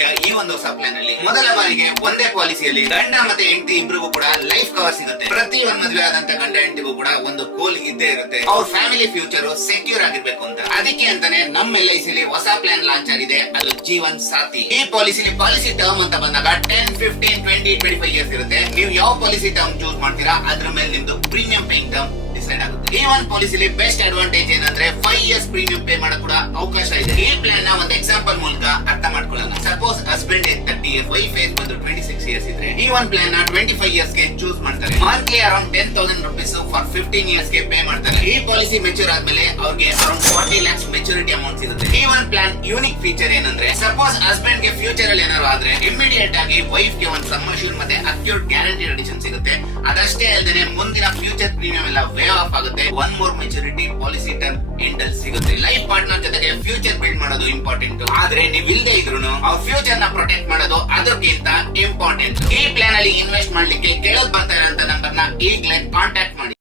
ಎಲ್ಐಸಿಯ ಈ ಒಂದು ಹೊಸ ಪ್ಲಾನ್ ಅಲ್ಲಿ ಮೊದಲ ಬಾರಿಗೆ ಒಂದೇ ಪಾಲಿಸಿಯಲ್ಲಿ ಗಂಡ ಮತ್ತೆ ಹೆಂಡತಿ ಇಬ್ರಿಗೂ ಕೂಡ ಲೈಫ್ ಕವರ್ ಸಿಗುತ್ತೆ. ಪ್ರತಿ ಒಂದ್ ಮದುವೆ ಆದಂತ ಗಂಡ ಹೆಂಡತಿಗೂ ಕೂಡ ಒಂದು ಗೋಲ್ ಇದ್ದೇ ಇರುತ್ತೆ, ಅವ್ರ ಫ್ಯಾಮಿಲಿ ಫ್ಯೂಚರ್ ಸೆಕ್ಯೂರ್ ಆಗಿರ್ಬೇಕು ಅಂತ. ಅದಕ್ಕೆ ಅಂತಾನೆ ನಮ್ಮ ಎಲ್ಐಸಿಲಿ ಹೊಸ ಪ್ಲಾನ್ ಲಾಂಚ್ ಆಗಿದೆ, ಅದು ಜೀವನ್ ಸಾಥಿ. ಈ ಪಾಲಿಸಿಲಿ ಪಾಲಿಸಿ ಟರ್ಮ್ ಅಂತ ಬಂದಾಗ 10, 15, 20, 25 ಇಯರ್ಸ್ ಇರುತ್ತೆ. ನೀವು ಯಾವ ಪಾಲಿಸಿ ಟರ್ಮ್ ಚೂಸ್ ಮಾಡ್ತೀರಾ ಅದ್ರ ಮೇಲೆ ನಿಮ್ದು ಪ್ರೀಮಿಯಂ ಪೇಯಿಂಗ್ ಟರ್ಮ್ ಡಿಸೈಡ್ ಆಗುತ್ತೆ. ಈ ಒಂದು ಪಾಲಿಸಿಲಿ ಬೆಸ್ಟ್ ಅಡ್ವಾಂಟೇಜ್ ಏನಂದ್ರೆ 5 years ಪ್ರೀಮಿಯಂ ಪೇ ಮಾಡಕ್ ಕೂಡ ಅವಕಾಶ ಇದೆ. ಈ ಪ್ಲಾನ್ ನ ಒಂದು ಎಕ್ಸಾಂಪಲ್ ಮೂಲಕ ಅರ್ಥ ಮಾಡ್ಕೊಳ್ಳೋಣ. Suppose husband 30 years, wife age ಬಂದು 26 years ಇದ್ರೆ ಈ ಒಂದು ಪ್ಲಾನ್ ನ 25 years ಗೆ ಚೂಸ್ ಮಾಡ್ತಾರೆ. Monthly around 10,000 rupees for 15 years ಗೆ ಪೇ ಮಾಡ್ತಾರೆ. ಈ ಪಾಲಿಸಿ ಮೆಚೂರ್ ಆದ್ಮೇಲೆ ಅವ್ರಿಗೆ ಅರೌಂಡ್ 40 lakhs ಮೆಚುರಿಟಿ ಅಮೌಂಟ್ ಸಿಗುತ್ತೆ. ಈ ಒಂದು ಪ್ಲಾನ್ ಯೂನಿಕ್ ಫೀಚರ್ ಏನಂದ್ರೆ ಸಪೋಸ್ ಹಸ್ಬೆಂಡ್ ಗೆ ಫ್ಯೂಚರ್ ಅಲ್ಲಿ ಏನಾದ್ರು ಆದ್ರೆ ಇಮಿಡಿಯೇಟ್ ಆಗಿ ವೈಫ್ ಗೆ ಒಂದು ಸಮ್ ಅಶ್ಯೂರ್ಡ್ ಮತ್ತೆ ಅಕ್ಯೂರ್ಡ್ ಗ್ಯಾರಂಟಿ ಅಡಿಷನ್ ಸಿಗುತ್ತೆ. ಅದಷ್ಟೇ ಅಲ್ಲದೆ ಮುಂದಿನ ಫ್ಯೂಚರ್ ಪ್ರೀಮಿಯಂ ಎಲ್ಲ ವೇವ್ ಆಫ್ ಆಗುತ್ತೆ. One more maturity policy term end ಅಲ್ಲಿ ಸಿಗುತ್ತೆ. ಲೈಫ್ ಪಾರ್ಟ್ನರ್ ಜೊತೆಗೆ ಫ್ಯೂಚರ್ ಬಿಲ್ಡ್ ಮಾಡೋದು ಇಂಪಾರ್ಟೆಂಟ್, ಆದ್ರೆ ನೀವು ಇಲ್ಲದೆ ಇದ್ರು ಅವ್ರ ಫ್ಯೂಚರ್ ನ ಪ್ರೊಟೆಕ್ಟ್ ಮಾಡೋದು ಅದಕ್ಕಿಂತ ಇಂಪಾರ್ಟೆಂಟ್. ಈ ಪ್ಲಾನ್ ಅಲ್ಲಿ ಇನ್ವೆಸ್ಟ್ ಮಾಡ್ಲಿಕ್ಕೆ ಕೆಳಗ್ ಬರ್ತಾ ಇರೋಂತ ನಂಬರ್ ನ ಈಗಲೇ ಕಾಂಟ್ಯಾಕ್ಟ್